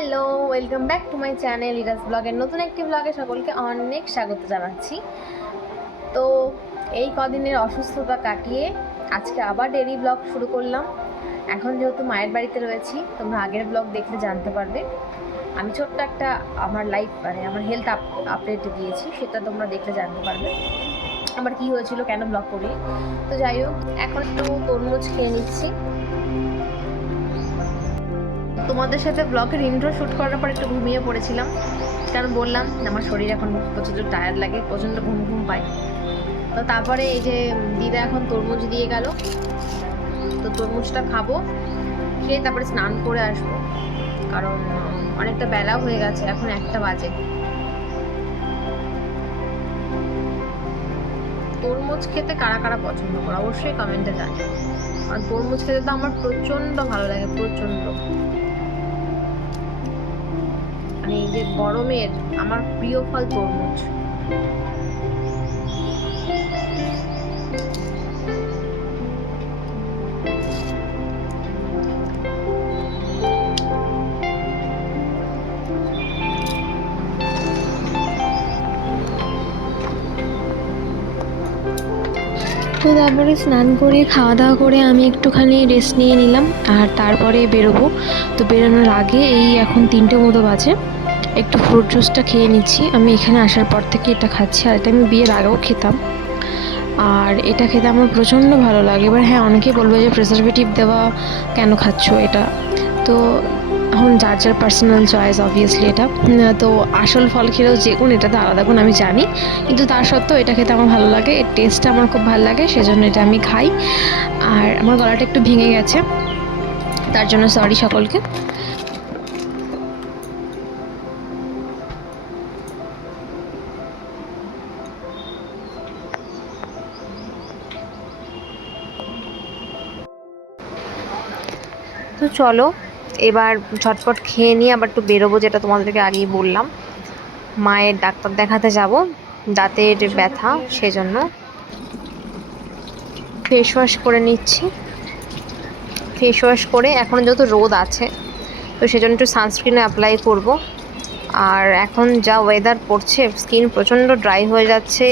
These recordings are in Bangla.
Hello, welcome back to my channel ইরাস ব্লগের নতুন একটি ব্লগে সকলকে অনেক স্বাগত জানাচ্ছি। তো এই কদিনের অসুস্থতা কাটিয়ে আজকে আবার ডেইলি ব্লগ শুরু করলাম। এখন যেহেতু মায়ের বাড়িতে রয়েছি, তোমরা আগের ব্লগ দেখলে জানতে পারবে। আমি ছোট্ট একটা আমার লাইফ আমার হেলথ আপডেট দিয়েছি, সেটা তোমরা দেখলে জানতে পারবে আমার কী হয়েছিল, কেন ব্লগ করি। তো যাই হোক, এখন একটু তরমুজ খেয়ে নিচ্ছি। তোমাদের সাথে ব্লগের ইন্ট্রো শ্যুট করার পর একটু ঘুমিয়ে পড়েছিলাম, কারণ বললাম আমার শরীর এখন প্রচুর টায়ার্ড লাগে, প্রচণ্ড ঘুম পায়। তো তারপরে এই যে দিদা এখন তরমুজ দিয়ে গেল, তো তরমুজটা খাবো, খেয়ে তারপরে স্নান করে আসবো, কারণ অনেকটা বেলা হয়ে গেছে, এখন 1টা বাজে। তরমুজ খেতে কারা কারা পছন্দ করে অবশ্যই কমেন্টে জানাও। আর তরমুজ খেতে তো আমার প্রচণ্ড ভালো লাগে, প্রচণ্ড। মানে এই যে গরমের আমার প্রিয় ফল তরমুজ। তো তারপরে স্নান করে খাওয়া দাওয়া করে আমি একটুখানি রেস্ট নিয়ে নিলাম, আর তারপরে বেরোবো। তো বেরোনোর আগে এই এখন 3টে মতো বাজে, একটু ফ্রুট জুসটা খেয়ে নিচ্ছি। আমি এখানে আসার পর থেকে এটা খাচ্ছি, আর এটা আমি বিয়ের আগেও খেতাম, আর এটা খেতে আমার প্রচণ্ড ভালো লাগে। এবার হ্যাঁ, অনেকেই বলবে যে প্রিজারভেটিভ দেওয়া কেন খাচ্ছ এটা, তো এখন যার যার পার্সোনাল চয়েস অবভিয়াসলি এটা। তো আসল ফল খেলেও যে কোন এটাতে আলাদা গুণ আমি জানি, কিন্তু তার সত্ত্বেও এটা খেতে আমার ভালো লাগে, এর টেস্টটা আমার খুব ভালো লাগে, সেজন্য এটা আমি খাই। আর আমার গলাটা একটু ভেঙে গেছে, তার জন্য সরি সকলকে। তো চলো এবার ঝটপট খেয়ে নিয়ে আবার একটু বেরোবো, যেটা তোমাদেরকে আগেই বললাম। মায়ের ডাক্তার দেখাতে যাব, দাঁতের ব্যথা, সেজন্য ফেস ওয়াশ করে নিচ্ছি। ফেস ওয়াশ করে এখন যেহেতু রোদ আছে, তো সেজন্য একটু সানস্ক্রিনও অ্যাপ্লাই করব। আর এখন যা ওয়েদার পড়ছে, স্কিন প্রচণ্ড ড্রাই হয়ে যাচ্ছে,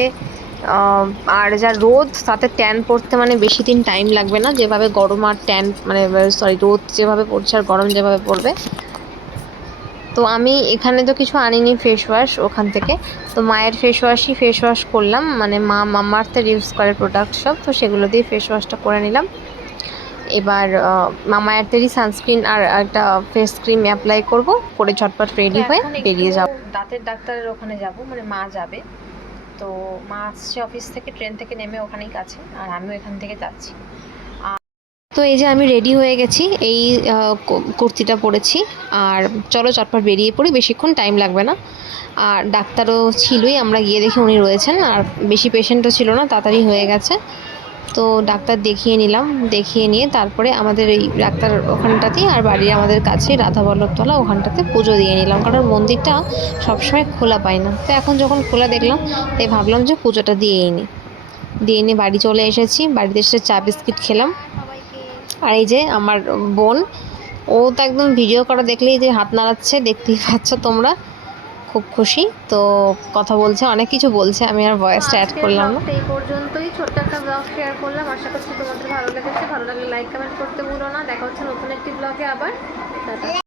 আর যা রোদ, তাতে ট্যান পড়তে মানে বেশি দিন টাইম লাগবে না, যেভাবে গরম আর ট্যান রোদ যেভাবে পড়ছে আর গরম যেভাবে পড়বে। তো আমি এখানে তো কিছু আনিনি ফেস ওয়াশ ওখান থেকে, তো মায়ের ফেস ওয়াশ করলাম, মানে মা মামাআর্থের ইউজ করে প্রোডাক্ট সব, তো সেগুলো দিয়ে ফেস ওয়াশটা করে নিলাম। এবার মামাআর্থেরই সানস্ক্রিন আর একটা ফেস ক্রিম অ্যাপ্লাই করব, করে ঝটপট রেডি হয়ে বেরিয়ে যাব। দাঁতের ডাক্তারের ওখানে যাব, মানে মা যাবে, তো মা আসছে অফিস থেকে, ট্রেন থেকে নেমে ওখানেই কাছে, আর আমিও এখান থেকে যাচ্ছি। তো এই যে আমি রেডি হয়ে গেছি, এই কুর্তিটা পরেছি, আর চলো চটপট বেরিয়ে পড়ি, বেশিক্ষণ টাইম লাগবে না। আর ডাক্তারও ছিলই, আমরা গিয়ে দেখি উনি রয়েছেন, আর বেশি পেশেন্টও ছিল না, তাড়াতাড়ি হয়ে গেছে। তো ডাক্তার দেখিয়ে নিলাম, দেখিয়ে নিয়ে তারপরে আমাদের এই ডাক্তার ওখানটাতেই, আর বাড়ির আমাদের কাছে রাধাবল্লভতলা, ওখানটাতে পুজো দিয়ে নিলাম, কারণ মন্দিরটা সবসময় খোলা পায় না। তো এখন যখন খোলা দেখলাম, তাই ভাবলাম যে পুজোটা দিয়েই নিই। দিয়ে নিয়ে বাড়ি চলে এসেছি, বাড়িতে এসে চা বিস্কিট খেলাম। আর এই যে আমার বোন, ও তো একদম ভিডিও করা দেখলেই যে হাত নাড়াচ্ছে, দেখতেই পাচ্ছ তোমরা, খুব খুশি। তো কথা বলছে, অনেক কিছু বলছে, আমি আর ভয়েসটা অ্যাড করলাম না। এই পর্যন্তই ছোট্ট একটা ব্লগ শেয়ার করলাম, আশা করছি তোমাদের ভালো লেগেছে। ভালো লাগলে লাইক কমেন্ট করতে ভুলো না। দেখা হচ্ছে নতুন একটি ব্লগে আবার।